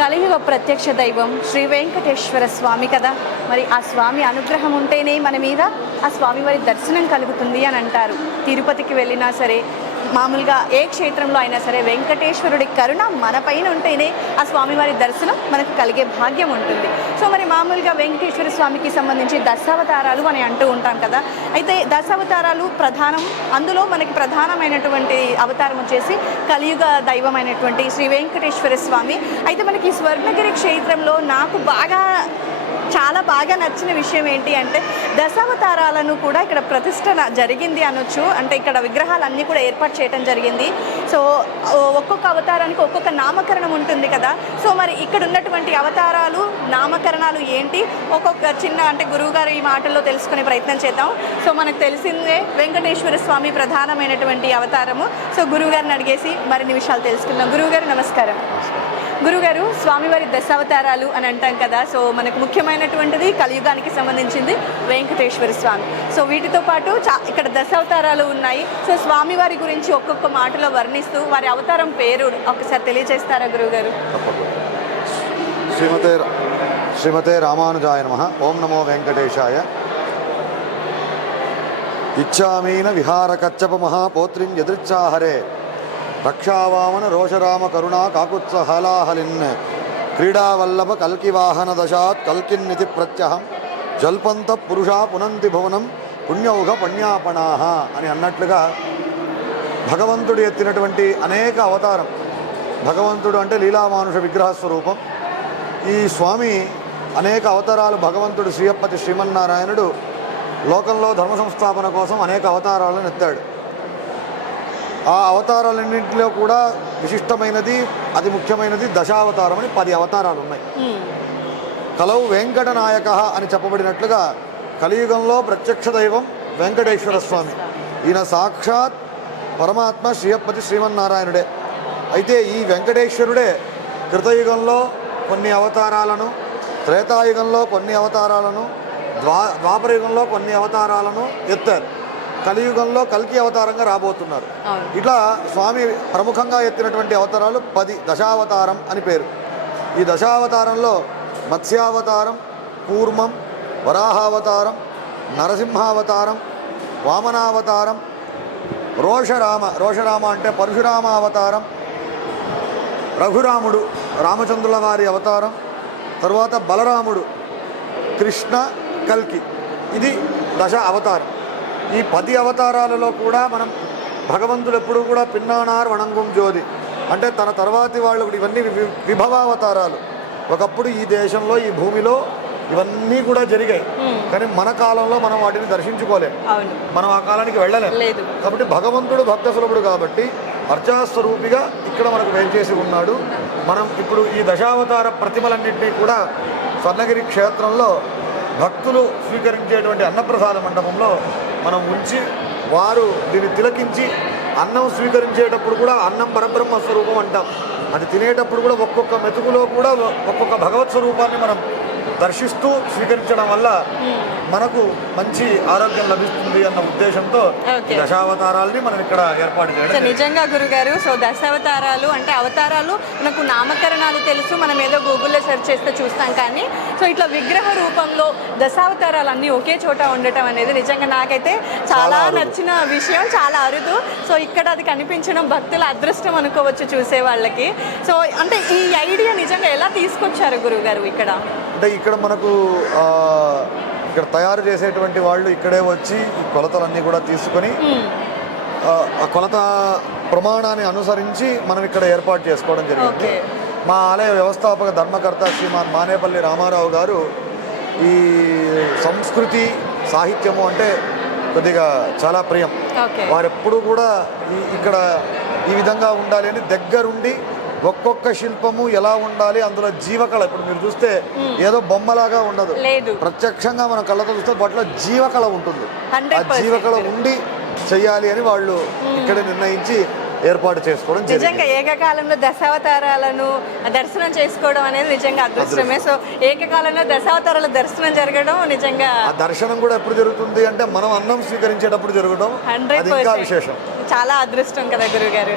కలియుగ ప్రత్యక్ష దైవం శ్రీ వెంకటేశ్వర స్వామి కదా. మరి ఆ స్వామి అనుగ్రహం ఉంటేనే మన మీద ఆ స్వామివారి దర్శనం కలుగుతుంది అని అంటారు. తిరుపతికి వెళ్ళినా సరే మామూలుగా ఏ క్షేత్రంలో అయినా సరే వెంకటేశ్వరుడి కరుణ మన పైన ఉంటేనే ఆ స్వామివారి దర్శనం మనకు కలిగే భాగ్యం ఉంటుంది. సో మరి మామూలుగా వెంకటేశ్వర స్వామికి సంబంధించి దశావతారాలు అని అంటూ ఉంటాం కదా. అయితే దశావతారాలు ప్రధానం అందులో మనకి ప్రధానమైనటువంటి అవతారం వచ్చేసి కలియుగ దైవమైనటువంటి శ్రీ వెంకటేశ్వర స్వామి. అయితే మనకి స్వర్ణగిరి క్షేత్రంలో నాకు బాగా చాలా బాగా నచ్చిన విషయం ఏంటి అంటే దశావతారాలను కూడా ఇక్కడ ప్రతిష్ట జరిగింది అనొచ్చు. అంటే ఇక్కడ విగ్రహాలన్నీ కూడా ఏర్పాటు చేయడం జరిగింది. సో ఒక్కొక్క అవతారానికి ఒక్కొక్క నామకరణం ఉంటుంది కదా. సో మరి ఇక్కడ ఉన్నటువంటి అవతారాలు నామకరణాలు ఏంటి? ఒక్కొక్క చిన్న అంటే గురువుగారు ఈ మాటల్లో తెలుసుకునే ప్రయత్నం చేద్దాం. సో మనకు తెలిసిందే వెంకటేశ్వర స్వామి ప్రధానమైనటువంటి అవతారము. సో గురువుగారిని అడిగేసి మరిన్ని విషయాలు తెలుసుకుందాం. గురువుగారు నమస్కారం. గురుగారు స్వామివారి దశావతారాలు అని అంటాం కదా. సో మనకు ముఖ్యమైనటువంటిది కలియుగానికి సంబంధించింది వెంకటేశ్వర స్వామి. సో వీటితో పాటు చా ఇక్కడ దశావతారాలు ఉన్నాయి. సో స్వామివారి గురించి ఒక్కొక్క మాటలో వర్ణిస్తూ వారి అవతారం పేరు ఒకసారి తెలియజేస్తారా గురుగారు శ్రీమతే శ్రీమతే రామానుజాయ నమ. ఓం నమో వెంకటేశాయ. ఇచ్చామీన విహార కచ్చప మహాపోత్రిం యదృచ్ఛాహరే. రక్షావామన రోషరామ కరుణా కాకుత్సహలాహలిన్ క్రీడావల్లభ కల్కివాహన దశాత్ కల్కిన్నితి ప్రత్యహం. జల్పంత పురుషా పునంతి భువనం పుణ్యౌఘ పుణ్యాపణాహ అని అన్నట్లుగా భగవంతుడు ఎత్తినటువంటి అనేక అవతారం. భగవంతుడు అంటే లీలామానుష విగ్రహ స్వరూపం ఈ స్వామి అనేక అవతారాలు భగవంతుడు శ్రీయప్పతి శ్రీమన్నారాయణుడు లోకంలో ధర్మ సంస్థాపన కోసం అనేక అవతారాలను ఎత్తాడు. ఆ అవతారాలన్నింటిలో కూడా విశిష్టమైనది అతి ముఖ్యమైనది దశావతారం అని పది అవతారాలు ఉన్నాయి. కలవు వెంకట నాయక అని చెప్పబడినట్లుగా కలియుగంలో ప్రత్యక్ష దైవం వెంకటేశ్వర స్వామి. ఈయన సాక్షాత్ పరమాత్మ శ్రీయప్పతి శ్రీమన్నారాయణుడే. అయితే ఈ వెంకటేశ్వరుడే కృతయుగంలో కొన్ని అవతారాలను త్రేతాయుగంలో కొన్ని అవతారాలను ద్వా ద్వాపరయుగంలో కొన్ని అవతారాలను ఎత్తారు. కలియుగంలో కల్కి అవతారంగా రాబోతున్నారు. ఇట్లా స్వామి ప్రముఖంగా ఎత్తినటువంటి అవతారాలు పది దశావతారం అని పేరు. ఈ దశావతారంలో మత్స్యావతారం కూర్మం వరాహావతారం నరసింహావతారం వామనావతారం రోషరామ రోషరామ అంటే పరశురామ అవతారం రఘురాముడు రామచంద్రుల వారి అవతారం తర్వాత బలరాముడు కృష్ణ కల్కి. ఇది దశ అవతారం. ఈ పది అవతారాలలో కూడా మనం భగవంతుడు ఎప్పుడు కూడా పిన్నానార్ వణంగం జ్యోతి. అంటే తన తర్వాతి వాళ్ళు ఇవన్నీ విభవావతారాలు. ఒకప్పుడు ఈ దేశంలో ఈ భూమిలో ఇవన్నీ కూడా జరిగాయి. కానీ మన కాలంలో మనం వాటిని దర్శించుకోలేం. మనం ఆ కాలానికి వెళ్ళలేం. లేదు. కాబట్టి భగవంతుడు భక్త సులభుడు కాబట్టి అర్చాస్వరూపిగా ఇక్కడ మనకు వేంచేసి ఉన్నాడు. మనం ఇప్పుడు ఈ దశావతార ప్రతిమలన్నింటినీ కూడా స్వర్ణగిరి క్షేత్రంలో భక్తులు స్వీకరించేటువంటి అన్నప్రసాద మండపంలో మనం ఉంచి వారు దీన్ని తిలకించి అన్నం స్వీకరించేటప్పుడు కూడా అన్నం పరబ్రహ్మ స్వరూపం అంటాం. అది తినేటప్పుడు కూడా ఒక్కొక్క మెతుకులో కూడా ఒక్కొక్క భగవత్ స్వరూపాన్ని మనం దర్శిస్తూ స్వీకరించడం వల్ల మనకు మంచి ఆరోగ్యం లభిస్తుంది అన్న ఉద్దేశంతో దశావతారాల్ని మనం ఇక్కడ ఏర్పాటు చేయడం. నిజంగా గురుగారు సో దశావతారాలు అంటే అవతారాలు మనకు నామకరణాలు తెలుసు మనం ఏదో గూగుల్లో సెర్చ్ చేస్తే చూస్తాం కానీ సో ఇట్లా విగ్రహ రూపంలో దశావతారాలు అన్నీ ఒకే చోట ఉండటం అనేది నిజంగా నాకైతే చాలా. నచ్చిన విషయం చాలా అరుదు సో ఇక్కడ అది కనిపించడం భక్తుల అదృష్టం అనుకోవచ్చు చూసే వాళ్ళకి సో అంటే ఈ ఐడియా నిజంగా ఎలా తీసుకొచ్చారు గురుగారు ఇక్కడ అంటే ఇక్కడ మనకు ఇక్కడ తయారు చేసేటువంటి వాళ్ళు ఇక్కడే వచ్చి ఈ కొలతలన్నీ కూడా తీసుకొని. ఆ, కొలత ప్రమాణాన్ని అనుసరించి మనం ఇక్కడ ఏర్పాటు చేసుకోవడం జరిగింది. మా ఆలయ వ్యవస్థాపక ధర్మకర్త శ్రీమాన్ మానేపల్లి రామారావు గారు ఈ సంస్కృతి సాహిత్యము అంటే కొద్దిగా చాలా ప్రియం వారెప్పుడు కూడా ఇక్కడ ఈ విధంగా ఉండాలి అని దగ్గరుండి ఒక్కొక్క శిల్పము ఎలా ఉండాలి అందులో జీవకళ ఇప్పుడు మీరు చూస్తే ఏదో బొమ్మలాగా ఉండదు. ప్రత్యక్షంగా మనం కళ్ళతో చూస్తే వాటిలో జీవకళ ఉంటుంది. ఆ 100% జీవకళ ఉండి చెయ్యాలి అని వాళ్ళు ఇక్కడే నిర్ణయించి ఏర్పాటు చేసుకోవడం నిజంగా ఏకకాలంలో దశావతారాలను దర్శనం చేసుకోవడం అనేది నిజంగా అదృష్టమే. సో ఏకకాలంలో దశావతారాల దర్శనం జరగడం నిజంగా ఆ దర్శనం కూడా ఎప్పుడు జరుగుతుంది అంటే మనం అన్నం స్వీకరించేటప్పుడు జరగడం. హండ్రెడ్ ఇంకా విశేషం. చాలా అదృష్టం కదా గురుగారు.